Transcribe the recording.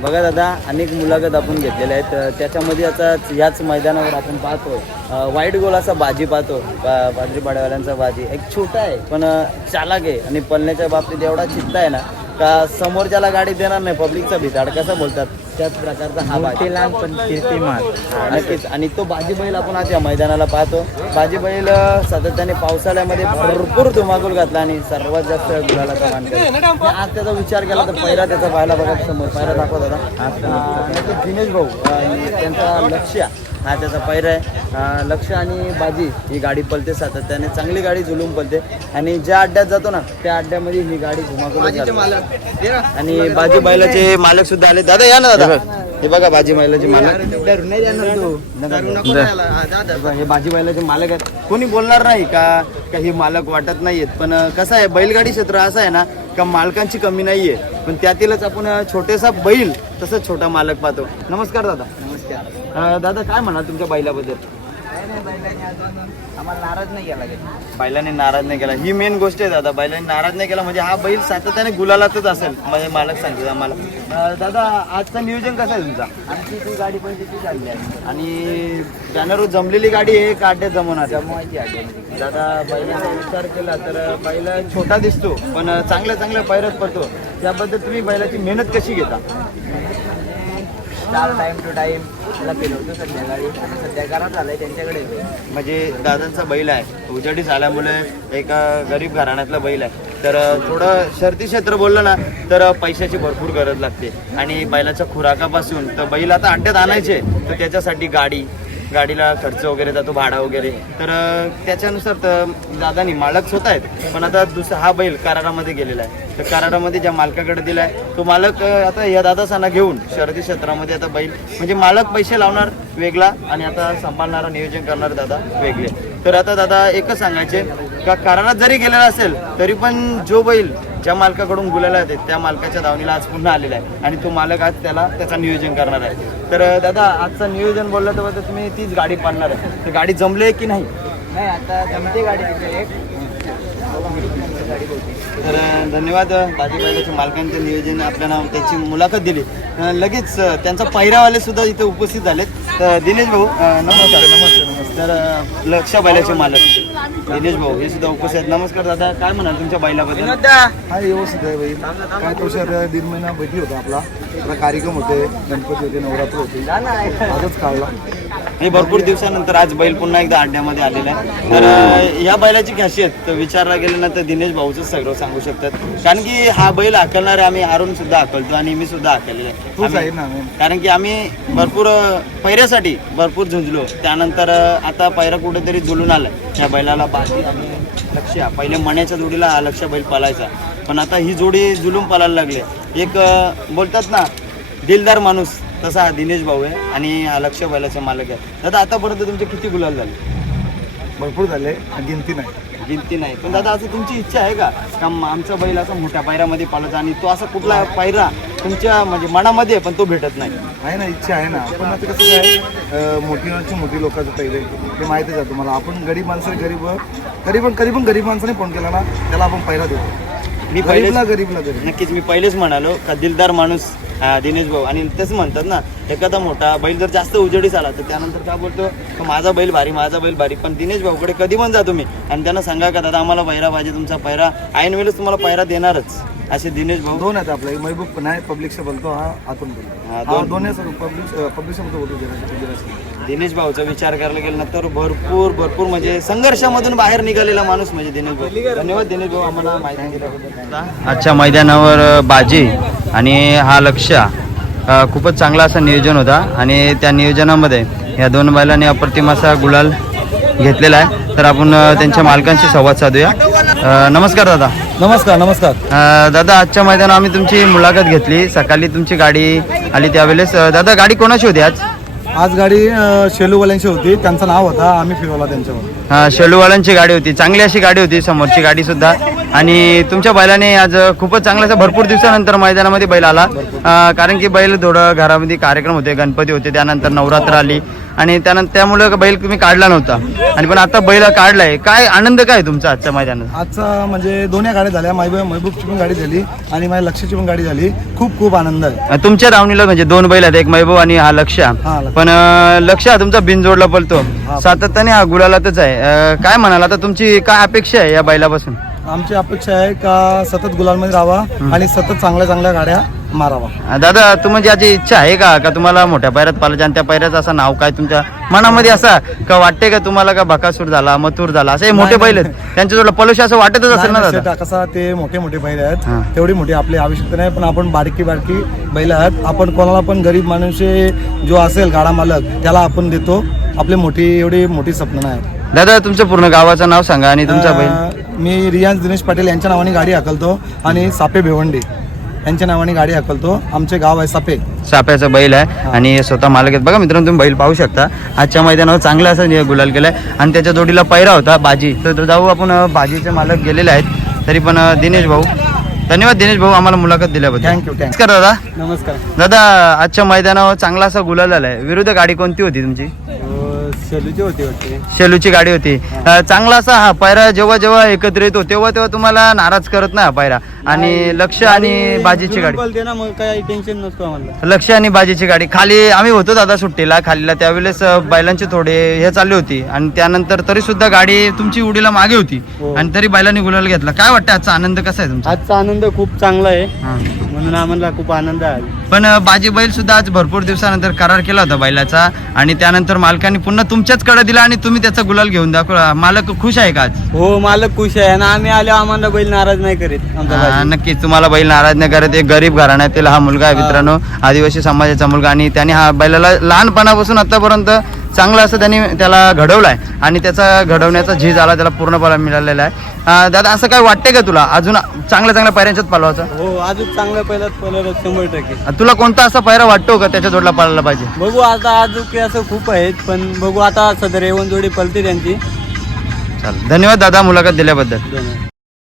बघा दादा अनेक मुलाखत आपण घेतलेल्या आहेत. त्याच्यामध्ये आता याच मैदानावर आपण पाहतो वाईट गोल असा बाजी पाहतो बाजरी पाड्यावाल्यांचा बाजी. एक छोटा आहे पण चालक चालाक आहे आणि पळण्याच्या बाबतीत एवढा चित्ता आहे ना का समोरच्याला गाडी देणार नाही पब्लिकचा भिताड. कसं बोलतात? त्याच प्रकारचा हा बाजी लहान पण कीर्तिमान नक्कीच. आणि तो बाजी बैल आपण आज या मैदानाला पाहतो. बाजी बैल सातत्याने पावसाळ्यामध्ये भरपूर धुमाकूल घातला आणि सर्वात जास्त गुलाला समान केला. आज त्याचा विचार केला तर पहिला त्याचा पाहायला बघा समोर. पहिला दाखवत होता दिनेश भाऊ त्यांचा लक्ष हा त्याचा पैरा आहे. लक्ष आणि बाजी ही गाडी पलते सातत्याने. चांगली गाडी झुलून पलते. आणि ज्या अड्ड्यात जातो ना त्या अड्ड्यामध्ये ही गाडी धुमाकूल आणि बाजी बैलाचे मालक सुद्धा आले. दादा या ना दादा. हे बघा बाजी बैलाचे मालक. नाही जाणार तू. हे हे बाजी बैलाचे मालक आहेत. कोणी बोलणार नाही का? का ही मालक वाटत नाहीयेत. पण कसं आहे बैलगाडी क्षेत्र असं आहे ना का मालकांची कमी नाहीये. पण त्यातीलच आपण छोटेसा बैल तसंच छोटा मालक पाहतो. नमस्कार दादा. नमस्कार. दादा काय म्हणाल तुमच्या बैलाबद्दल? आम्हाला नाराज नाही केला बैलाने नाराज नाही केला. ही मेन गोष्ट आहे दादा. बैलाने नाराज नाही केला. म्हणजे हा बैल सातत्याने गुलालातच असेल. म्हणजे मालक सांगतो आम्हाला. अं, दादा आजचं नियोजन कसं आहे तुमचा? आमची ती गाडी पण तिची चालली आहे. आणि बॅनरवर जमलेली आहे एक अड्ड्यात जमवणार? जमवायची दादा बैलाचा विचार केला तर बैल छोटा दिसतो पण चांगल्या चांगल्या पैरत पडतो. त्याबद्दल तुम्ही बैलाची मेहनत कशी घेता? चार टाइम टू टाइम संध्याकाळी सध्या घरात त्यांच्याकडे म्हणजे दादांचा बैल आहे. उजेडीस आल्यामुळे एका गरीब घराण्यातला बैल आहे. तर थोडं शर्ती क्षेत्र बोललं ना तर पैशाची भरपूर गरज लागते. आणि बैलाच्या खुराकापासून तर बैल आता अड्ड्यात आणायचे तर त्याच्यासाठी गाडी गाडीला खर्च वगैरे जातो भाडा वगैरे. तर त्याच्यानुसार तर दादानी मालक स्वतः आहेत. पण आता दुसरा हा बैल करारामध्ये गेलेला आहे. तर करारामध्ये ज्या मालकाकडे दिला आहे तो मालक आता या दादासांना घेऊन शर्दी क्षेत्रामध्ये आता बैल म्हणजे मालक पैसे लावणार वेगळा आणि आता सांभाळणारा नियोजन करणार दादा वेगळे. तर आता दादा एकच सांगायचे का करारात जरी गेलेला असेल तरी पण जो बैल ज्या मालकाकडून बोलायला येते त्या मालकाच्या दावणीला आज पुन्हा आलेला आहे. आणि तो मालक आज त्याला त्याचं नियोजन करणार आहे. तर दादा आजचं नियोजन बोललं तर तुम्ही तीच गाडी पाडणार आहे. तर गाडी जमली आहे की नाही? नाही आता जमते गाडी तर धन्यवाद बाजी बैलाच्या मालकांचं नियोजन आपल्याला त्याची मुलाखत दिली. लगेच त्यांचा पहिरावाले सुद्धा इथे उपस्थित झालेत. तर दिनेश भाऊ नमस्कार नमस्कार तर लक्ष बैलाचे मालक. दिनेश भाऊ हे सुद्धा उपस्थित आहेत. नमस्कार दादा काय म्हणाल तुमच्या बैलाबद्दल हा व्यवस्थित आहे बैल काय तो शहर दीड महिना बैठी होता आपला. आपला कार्यक्रम होते गणपती होते नवरात्र होते आजच काढला. हे भरपूर दिवसानंतर आज बैल पुन्हा एकदा अड्ड्यामध्ये आलेला आहे. तर अं, या बैलाची खासियत तर विचारला गेलं ना तर दिनेश भाऊच सगळं सांगू शकतात. कारण की हा बैल हाकलणारे आम्ही अरुण सुद्धा हाकलतो आणि मी सुद्धा हाकलेला आहे main. कारण की आम्ही भरपूर पैऱ्यासाठी भरपूर झुंजलो. त्यानंतर आता पैरा कुठेतरी झुलून आलाय. त्या बैलाला आणि लक्ष पहिले मण्याच्या जोडीला हा लक्ष बैल पळायचा पण आता ही जोडी जुलून पळायला लागले. एक बोलतात ना दिलदार माणूस. तसा हा दिनेश भाऊ आहे आणि हा लक्ष बैलाचा मालक आहे. दादा आतापर्यंत तुमचे किती गुलाल झाले? भरपूर झाले गिनती नाही. गिनती नाही. पण दादा असं तुमची इच्छा आहे का? का म- आमचा बैल असा मोठ्या पायऱ्यामध्ये पालायचा आणि तो असा कुठला पायरा तुमच्या म्हणजे मनामध्ये आहे, पण तो भेटत नाही? आहे ना इच्छा आहे ना. पण आता कसं काय अं, मोठी मोठी लोकांचं पहिले. ते माहितीच आहे तुम्हाला. आपण गरीब माणसं गरीब गरीब पण गरीब पण गरीब माणसाने फोन केला ना त्याला आपण पहिला देतो. मी गरीबला पहिले गरीबला गरीब नक्कीच मी पहिलेच म्हणालो का दिलदार माणूस हा, दिनेश भाऊ. आणि तेच म्हणतात ना एखादा मोठा बैल जर जास्त उजेडीस आला तर त्यानंतर काय बोलतो माझा बैल भारी माझा बैल भारी. पण दिनेश भाऊकडे कधी पण जा तुम्ही. आणि त्यांना सांगा का दादा आम्हाला पैरा पाहिजे तुमचा पैरा ऐन वेळेस तुम्हाला पैरा देणारच. असे दिनेश भाऊ. दोन आहेत आपला. महबूब पण आहे पब्लिकचा बोलतो हा आतून हा, बोलतो दोन. हा दोन्ही पब्लिक पब्लिकचा बोलतो जरा दिनेश भाऊचा विचार करायला गेला ना तर भरपूर भरपूर म्हणजे संघर्षामधून बाहेर निघालेला माणूस म्हणजे दिनेश भाऊ. धन्यवाद दिनेश भाऊ आम्हाला माहिती आजच्या मैदानावर बाजी आणि हा लक्ष खूपच चांगला असं नियोजन होता. आणि त्या नियोजनामध्ये या दोन बैलांनी अप्रतिम असा गुलाल घेतलेला आहे. तर आपण त्यांच्या मालकांशी संवाद साधूया. नमस्कार दादा. नमस्कार नमस्कार. अ, दादा आजच्या मैदानावर आम्ही तुमची मुलाखत घेतली. सकाळी तुमची गाडी आली त्यावेळेस. अ, दादा गाडी कोणाची होती आज? आज गाडी अं, शेलूवाल्यांची होती. त्यांचं नाव होता आम्ही फिरवला त्यांच्यावर. हा शेलूवाल्यांची गाडी होती. चांगली अशी गाडी होती समोरची गाडी सुद्धा. आणि तुमच्या बैलाने आज खूपच चांगला भरपूर दिवसानंतर मैदानामध्ये बैल आला. कारण की बैल थोडं घरामध्ये कार्यक्रम होते गणपती होते त्यानंतर नवरात्र आली. आणि त्यानंतर त्यामुळे बैल तुम्ही काढला नव्हता. आणि पण आता बैल काढलाय. काय आनंद काय तुमचा आजच्या मैदानात? आजचा म्हणजे दोन्ही गाड्या झाल्या. महबूब महबूबची पण गाडी झाली आणि माझ्या लक्षाची पण गाडी झाली. खूप खूप आनंद आहे. तुमच्या दावणीला म्हणजे दोन बैल आहेत. एक महबूब आणि हा लक्ष लक्ष्य. पण लक्ष तुमचा बिनजोडला पलतो. सातत्याने हा गुलालातच आहे. काय म्हणाल? आता तुमची काय अपेक्षा आहे या बैलापासून? आमची अपेक्षा आहे का सतत गुलालमध्ये राहावा आणि सतत चांगल्या चांगल्या गाड्या मारावा. दादा तुम्हाला याची इच्छा आहे का? का तुम्हाला मोठ्या पायऱ्यात पाहिजे आणि त्या पायऱ्याचं असं नाव काय तुमच्या मनामध्ये असा का वाटते का तुम्हाला का बकासूर झाला मथुर झाला? असे मोठे बैल आहेत. त्यांच्या पलोशी असं वाटतच असेल ना दादा? कसा ते मोठे मोठे बैल. आहेत तेवढी मोठी आपली आवश्यकता नाही पण आपण बारकी बारकी बैल आहेत. आपण कोणाला पण गरीब माणूस जो असेल गाडा मालक त्याला आपण देतो. आपली मोठी एवढी मोठी स्वप्न नाही. दादा तुमचं पूर्ण गावाचं नाव सांगा आणि तुमचा बैल. अं, मी रियान्स दिनेश पाटील यांच्या नावाने गाडी हाकलतो आणि सापे भेवंडी यांच्या नावाने गाडी हाकलतो. आमचे गाव आहे सापे. साप्याचा बैल आहे आणि स्वतः मालक आहेत. बघा मित्रांनो तुम्ही बैल पाहू शकता. आजच्या मैदानावर चांगला असं नि- गुलाल केलाय. आणि त्याच्या जोडीला पैरा होता बाजी. तर जाऊ आपण अं, बाजीचे मालक गेलेले आहेत. तरी पण अं, दिनेश भाऊ. धन्यवाद दिनेश भाऊ आम्हाला मुलाखत दिल्याबद्दल. थँक्यू थँक्यू नमस्कार दादा. नमस्कार. दादा आजच्या मैदानावर चांगला असा गुलाल आलाय विरुद्ध गाडी कोणती होती तुमची? शेलूची होती वाटते. शेलूची गाडी होती. चांगला असा हा पायरा जेव्हा जेव्हा एकत्र येतो तेव्हा तेव्हा तुम्हाला नाराज करत नाही हा पायरा. आणि लक्ष आणि बाजीची गाडी. बोलते ना मग काही टेन्शन नसतो आम्हाला. लक्ष आणि बाजीची गाडी. खाली आम्ही होतो दादा सुट्टीला खालीला त्यावेळेस बैलांचे थोडे हे चालले होती. आणि त्यानंतर तरी सुद्धा गाडी तुमची उडीला मागे होती. हो. आणि तरी बैलांनी गुलाल घेतला. काय वाटतं आजचा आनंद कसा आहे तुमचा? आजचा आनंद खूप चांगला आहे. हा. म्हणून आम्हाला खूप आनंद आहे. पण अं, बाजी बैल सुद्धा आज भरपूर दिवसानंतर करार केला होता बैलाचा आणि त्यानंतर मालकाने पुन्हा तुमच्याच कडे दिला आणि तुम्ही त्याचा गुलाल घेऊन दाखवला मालक खुश आहे का आज? हो मालक खुश आहे आणि आम्ही आलो आम्हाला बैल नाराज नाही करीत आमचा हा, बाजी. नक्कीच तुम्हाला बैल नाराज नाही करत एक गरीब घराण्यातील हा मुलगा आहे मित्रांनो आदिवासी समाजाचा मुलगा आणि त्याने हा बैलाला लहानपणापासून आतापर्यंत चांगला असं त्यांनी त्याला घडवलाय आणि त्याचा घडवण्याचा झीज आला त्याला पूर्णपणे मिळालेला आहे. दादा असं काय वाटतंय का तुला? अजून चांगल्या चांगल्या पायऱ्यांच्यात पालवाचा हो अजून चांगल्या पहिल्यात पहिल्या शंभर टक्के. तुला कोणता असा पायरा वाटतो का त्याच्या जोडला पाळायला पाहिजे? बघू आता अजून असं खूप आहेत पण बघू आता सदर एवन जोडी पलते त्यांची. चालेल. धन्यवाद दादा मुलाखत दिल्याबद्दल.